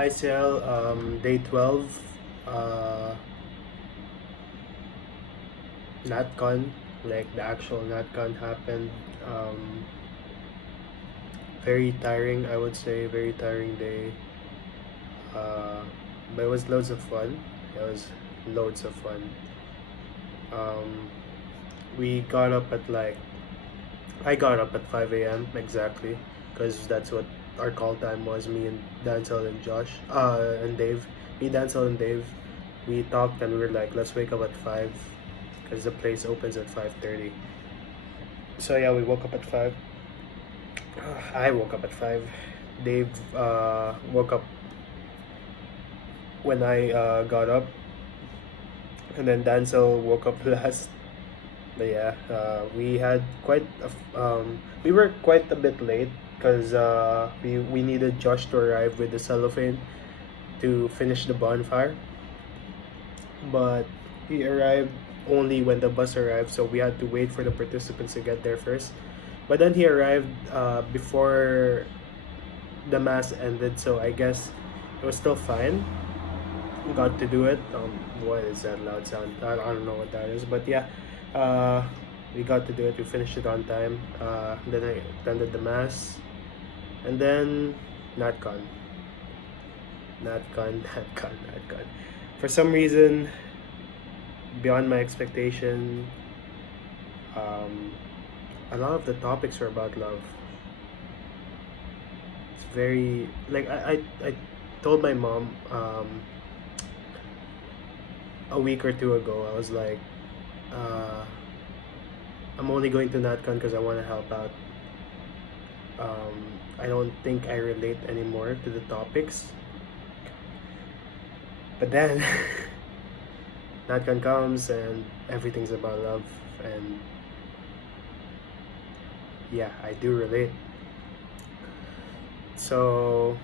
Hi, Sel. Day 12. Uh, NatCon, like the actual NatCon happened. Um, very tiring, I would say. Very tiring day. Uh, but it was loads of fun. It was loads of fun. Um, we got up at I got up at 5 a.m. exactly, because that's what our call time was. Me and Dancel and Josh, and Dave. Me, Dancel, and Dave. We talked and we were like, let's wake up at 5 because the place opens at 5:30. So yeah, we woke up at 5. I woke up at 5. Dave woke up when I got up, and then Dancel woke up last. But yeah, we were quite a bit late because we needed Josh to arrive with the cellophane to finish the bonfire, but he arrived only when the bus arrived, so we had to wait for the participants to get there first. But then he arrived before the mass ended, so I guess it was still fine. Got to do it. What is that loud sound? I don't know what that is, but yeah, uh, we got to do it. We finished it on time. Then I attended the mass, and then NatCon, NatCon, NatCon, NatCon. For some reason, beyond my expectation, um, a lot of the topics were about love. It's very like I told my mom a week or two ago. I was like, uh, I'm only going to NatCon because I want to help out. I don't think I relate anymore to the topics. But then NatCon comes and everything's about love, and yeah, I do relate. So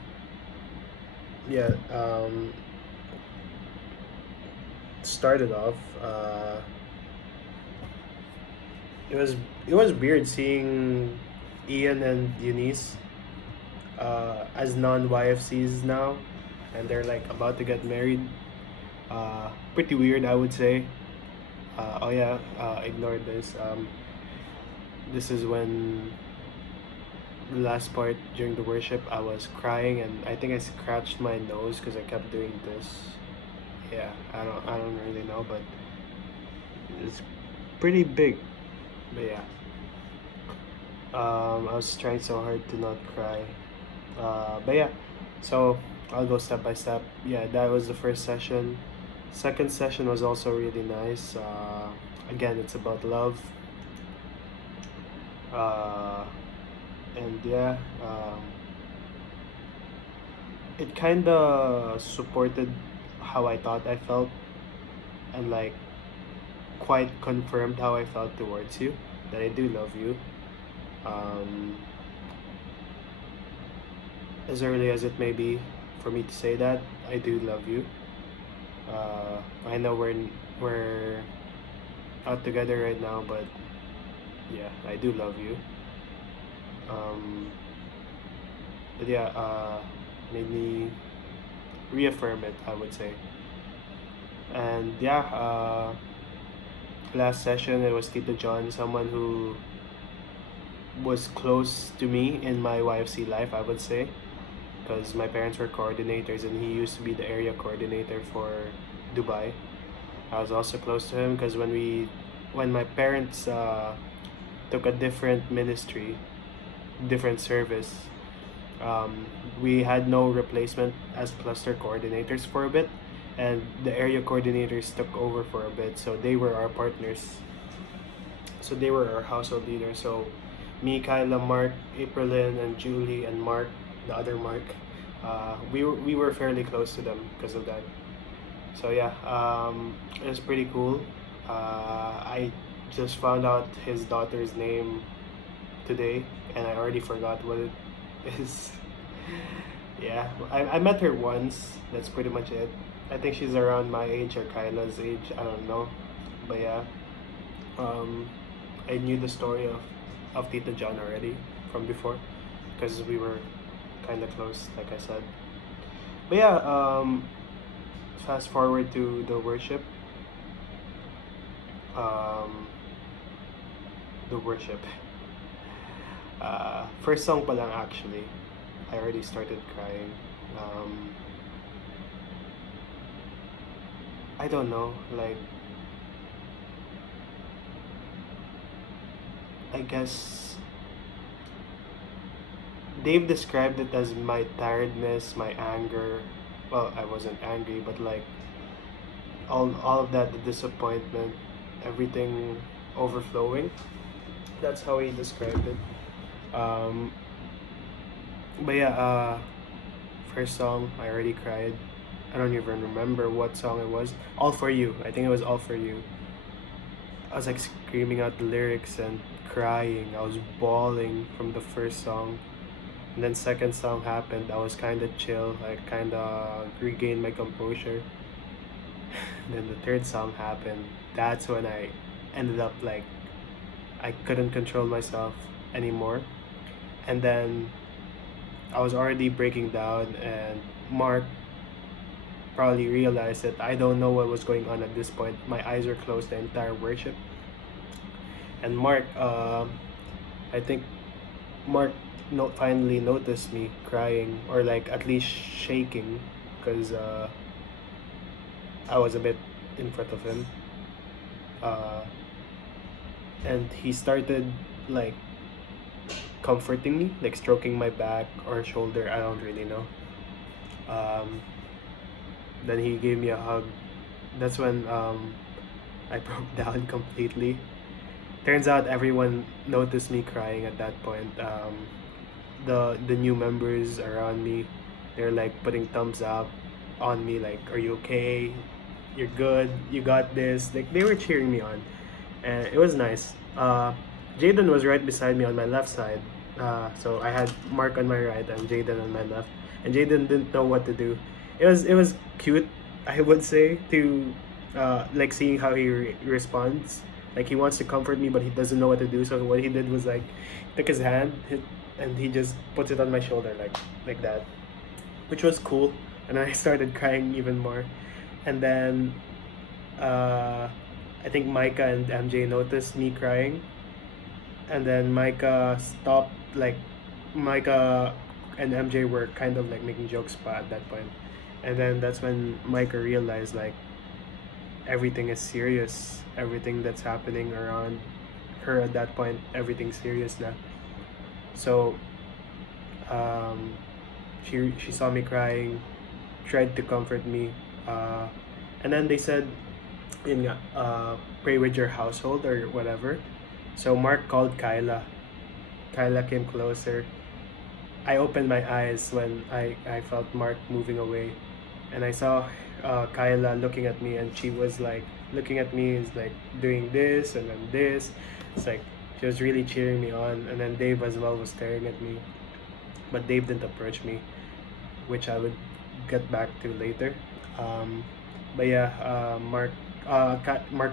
yeah, started off. It was it was weird seeing Ian and Eunice as non YFCs now, and they're like about to get married. Pretty weird, I would say. Oh yeah, ignore this. This is when the last part during the worship, I was crying, and I think I scratched my nose because I kept doing this. Yeah, I don't really know, but it's pretty big. But yeah, I was trying so hard to not cry. But yeah, so I'll go step by step. Yeah, that was the first session. Second session was also really nice. Again, it's about love. Uh, and yeah, it kind of supported how I thought I felt, and like quite confirmed how I felt towards you, that I do love you. Um, as early as it may be for me to say that, I do love you. I know we're out together right now, but yeah, I do love you. Um, but yeah, made me reaffirm it, I would say. And yeah, last session it was Tito John, someone who was close to me in my YFC life, I would say, because my parents were coordinators and he used to be the area coordinator for Dubai. I was also close to him because when my parents took a different ministry, different service, um, we had no replacement as cluster coordinators for a bit, and the area coordinators took over for a bit, so they were our partners. So they were our household leaders. So me, Kyla, Mark, Aprilyn, and Julie, and Mark, the other Mark, we were fairly close to them because of that. So yeah, it was pretty cool. I just found out his daughter's name today, and I already forgot what it is. Yeah, I met her once. That's pretty much it. I think she's around my age or Kyla's age. I don't know, but yeah, um, I knew the story of Tita John already from before, because we were kind of close, like I said. But yeah, fast forward to the worship. Um, the worship. First song pa lang actually. I already started crying. Um, I don't know, like I guess Dave described it as my tiredness, my anger. Well, I wasn't angry, but like all of that, the disappointment, everything overflowing. That's how he described it. Um, but yeah, first song I already cried. I don't even remember what song it was. All for You. I think it was All for You. I was like screaming out the lyrics and crying. I was bawling from the first song. And then second song happened. I was kind of chill. I kind of regained my composure. Then the third song happened. That's when I ended up like I couldn't control myself anymore. And then I was already breaking down, and Mark probably realized that I don't know what was going on at this point. My eyes were closed the entire worship. And Mark, I think Mark finally noticed me crying, or like at least shaking, because I was a bit in front of him. Uh, and he started like comforting me, like stroking my back or shoulder. I don't really know. Um, then he gave me a hug. That's when I broke down completely. Turns out everyone noticed me crying at that point. The new members around me, they're like putting thumbs up on me, like, "Are you okay? You're good. You got this." Like they were cheering me on, and it was nice. Jaden was right beside me on my left side, so I had Mark on my right and Jaden on my left, and Jaden didn't know what to do. It was cute, I would say, to like seeing how he responds. Like he wants to comfort me, but he doesn't know what to do. So what he did was like took his hand and he just puts it on my shoulder like that, which was cool. And I started crying even more, and then uh, I think Micah and MJ noticed me crying, and then Micah stopped. Like Micah and MJ were kind of like making jokes pa at that point, and then that's when Micah realized like everything is serious. Everything that's happening around her at that point, everything's serious now. So um, she saw me crying, tried to comfort me, uh, and then they said, "Yun nga, pray with your household or whatever." So Mark called Kyla. Kyla came closer. I opened my eyes when I felt Mark moving away, and I saw Kyla looking at me, and she was like looking at me is like doing this and then this. It's like she was really cheering me on, and then Dave as well was staring at me, but Dave didn't approach me, which I would get back to later. Um, but yeah, Mark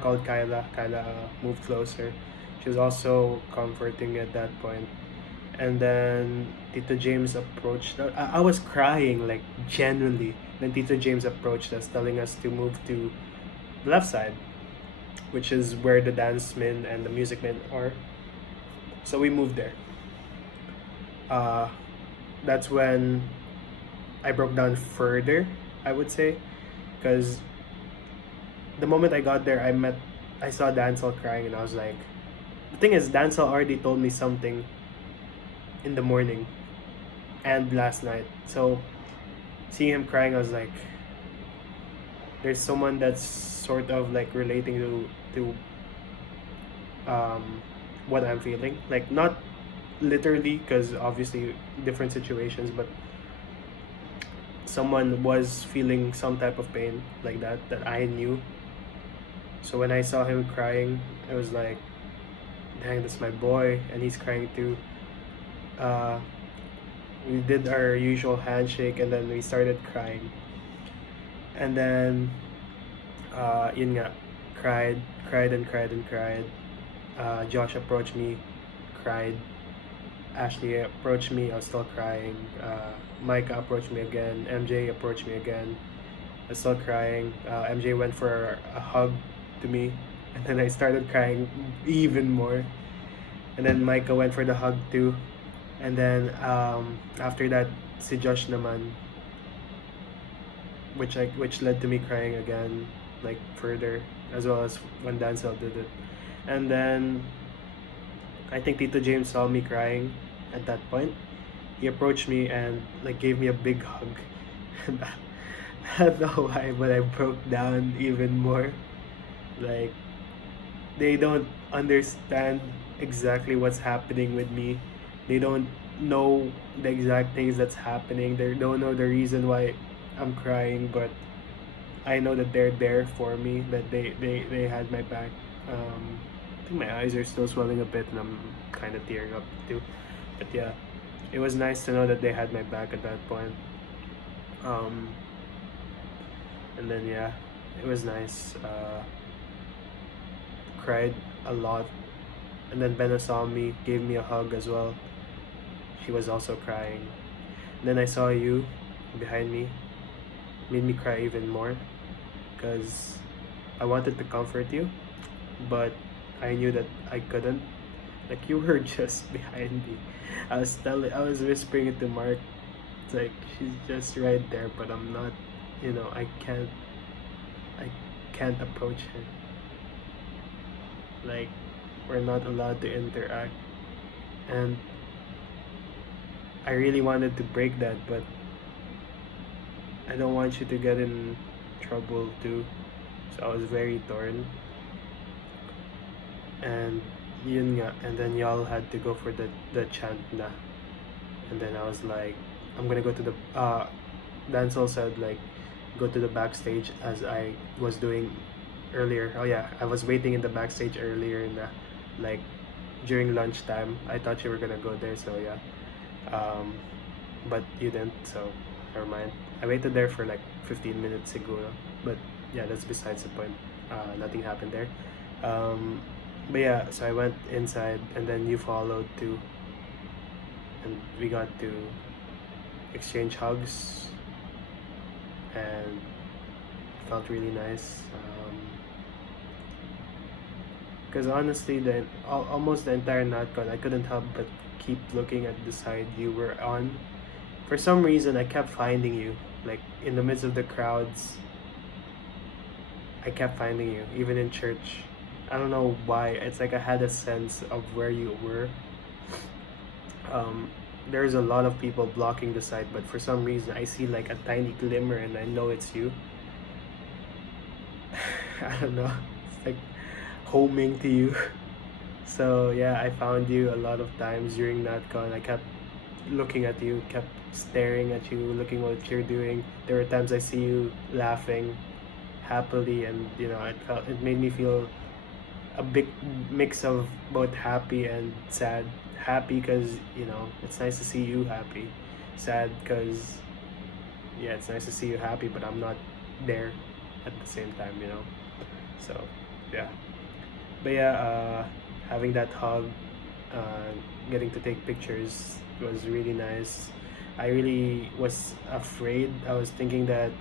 called Kyla. Kyla moved closer. She was also comforting at that point. And then Tito James approached. I was crying like genuinely. Then Tito James approached us, telling us to move to the left side, which is where the dance men and the music men are. So we moved there. Uh, that's when I broke down further, I would say, because the moment I got there, I saw Dancel crying, and I was like, the thing is, Dancel already told me something in the morning and last night. So seeing him crying, I was like, there's someone that's sort of like relating to what I'm feeling. Like not literally, because obviously different situations, but someone was feeling some type of pain like that I knew. So when I saw him crying, it was like, dang, that's my boy, and he's crying too. Uh, we did our usual handshake, and then we started crying. And then, yun nga, cried and cried and cried. Josh approached me, cried. Ashley approached me, I was still crying. Micah approached me again. MJ approached me again. I was still crying. MJ went for a hug to me, and then I started crying even more. And then Micah went for the hug too. And then after that, si Josh naman, which led to me crying again, like further, as well as when Dancel did it. And then I think Tito James saw me crying at that point. He approached me and like gave me a big hug. And I don't know why, but I broke down even more. Like they don't understand exactly what's happening with me. They don't know the exact things that's happening. They don't know the reason why I'm crying, but I know that they're there for me. That they had my back. I think my eyes are still swelling a bit, and I'm kind of tearing up too. But yeah, it was nice to know that they had my back at that point. Um, and then yeah, it was nice. Cried a lot, and then Benna saw me, gave me a hug as well. She was also crying. And then I saw you behind me, made me cry even more because I wanted to comfort you, but I knew that I couldn't. Like you were just behind me. I was whispering it to Mark. It's like she's just right there, but I'm not. I can't approach her. Like we're not allowed to interact, and I really wanted to break that, but I don't want you to get in trouble too. So I was very torn. And yun nga, and then y'all had to go for the chant na. And then I was like, I'm gonna go to the Dancel said like go to the backstage as I was doing earlier. Oh yeah, I was waiting in the backstage earlier in the like during lunchtime. I thought you were gonna go there, so yeah. Um, but you didn't, so never mind. I waited there for like 15 minutes siguro. But yeah, that's besides the point. Nothing happened there. Um, but yeah, so I went inside and then you followed too. And we got to exchange hugs and felt really nice. Because honestly, almost the entire NatCon, I couldn't help but keep looking at the side you were on. For some reason, I kept finding you. Like in the midst of the crowds, I kept finding you, even in church. I don't know why. It's like I had a sense of where you were. Um, there's a lot of people blocking the side, but for some reason, I see like a tiny glimmer and I know it's you. I don't know. It's like homing to you. So yeah, I found you a lot of times during NatCon. I kept looking at you, kept staring at you, looking what you're doing. There were times I see you laughing happily, and it made me feel a big mix of both happy and sad. Happy because it's nice to see you happy. Sad because yeah, it's nice to see you happy, but I'm not there at the same time. So yeah. But yeah, having that hug, getting to take pictures was really nice. I really was afraid. I was thinking that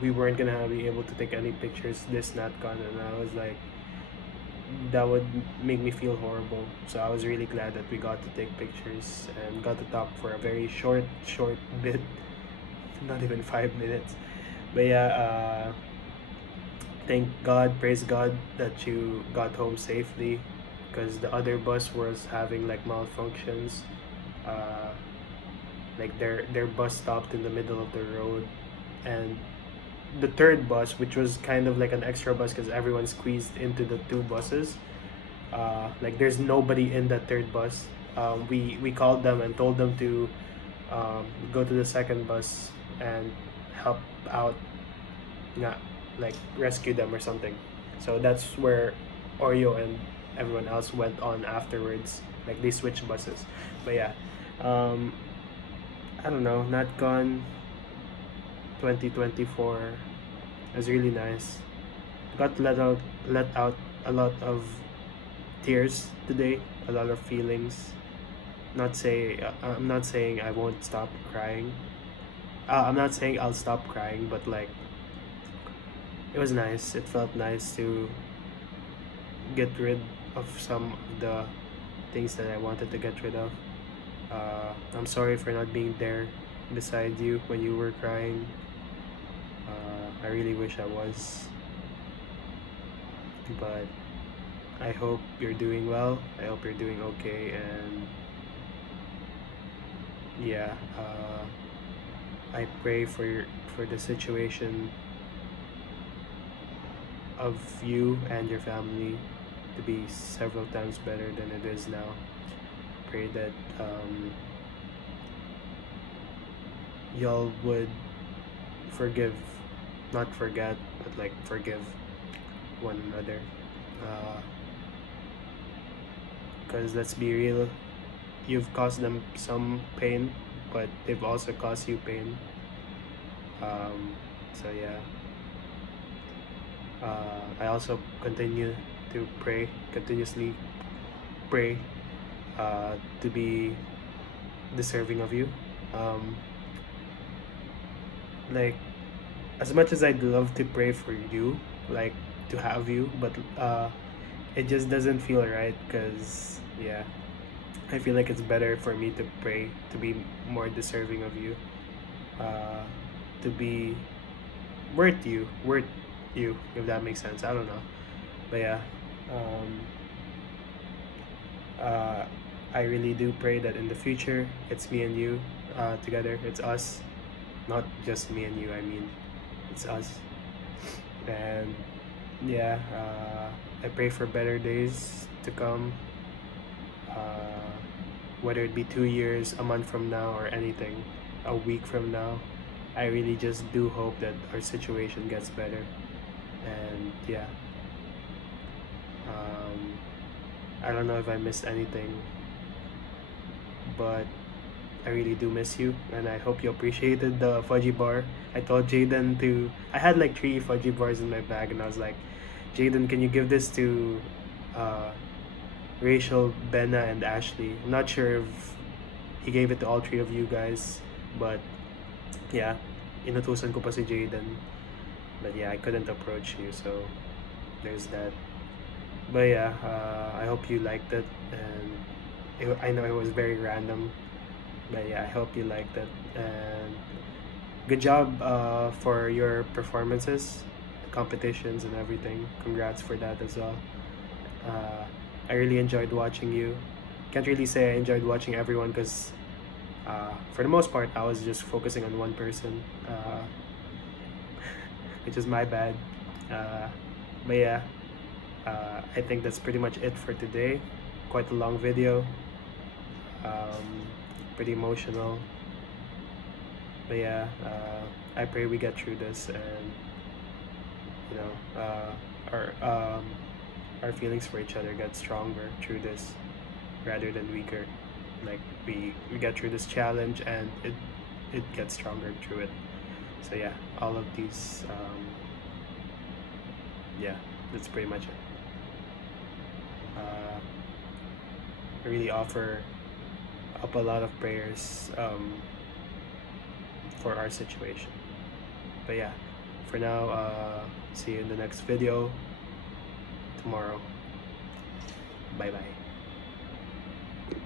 we weren't gonna be able to take any pictures this NatCon, and I was like, that would make me feel horrible. So I was really glad that we got to take pictures and got to talk for a very short bit, not even 5 minutes. But yeah, thank God, praise God that you got home safely, because the other bus was having like malfunctions. Uh, like their bus stopped in the middle of the road, and the third bus, which was kind of like an extra bus because everyone squeezed into the two buses. Like there's nobody in that third bus. We called them and told them to go to the second bus and help out, not like rescue them or something. So that's where Oreo and everyone else went on afterwards. Like they switched buses. But yeah, um, I don't know. NatCon 2024 was really nice. Got to let out a lot of tears today. A lot of feelings. I'm not saying I won't stop crying. I'm not saying I'll stop crying, but like it was nice. It felt nice to get rid of some of the things that I wanted to get rid of. I'm sorry for not being there beside you when you were crying. I really wish I was, but I hope you're doing well. I hope you're doing okay, and yeah, I pray for the situation of you and your family to be several times better than it is now. Pray that y'all would forgive, not forget, but like forgive one another. Because let's be real, you've caused them some pain, but they've also caused you pain. So yeah, I also continue to pray, continuously pray to be deserving of you. Um, like as much as I'd love to pray for you, like to have you, but it just doesn't feel right because yeah, I feel like it's better for me to pray to be more deserving of you, uh, to be worth you, if that makes sense. I don't know, but yeah, um, uh, I really do pray that in the future it's me and you together. It's us, not just me and you. I mean, it's us, and yeah, I pray for better days to come. Uh, whether it be 2 years, a month from now, or anything, a week from now, I really just do hope that our situation gets better. And yeah, um, I don't know if I missed anything, but I really do miss you, and I hope you appreciated the fudgy bar. I told Jaden to. I had like 3 fudgy bars in my bag, and I was like, Jaden, can you give this to uh, Rachel, Benna, and Ashley? I'm not sure if he gave it to all 3 of you guys, but yeah, inutusan ko pa si Jaden. But yeah, I couldn't approach you, so there's that. But yeah, I hope you liked it, and I know it was very random, but yeah, I hope you liked it, and good job for your performances, competitions, and everything. Congrats for that as well. Uh, I really enjoyed watching you. Can't really say I enjoyed watching everyone because for the most part, I was just focusing on one person, which is my bad. Uh, but yeah, I think that's pretty much it for today. Quite a long video, um, pretty emotional. But yeah, I pray we get through this, and you know, our feelings for each other get stronger through this rather than weaker. Like we get through this challenge, and it gets stronger through it. So yeah, all of these, yeah, that's pretty much it. Uh, I really offer up a lot of prayers for our situation. But yeah, for now, see you in the next video tomorrow. Bye bye.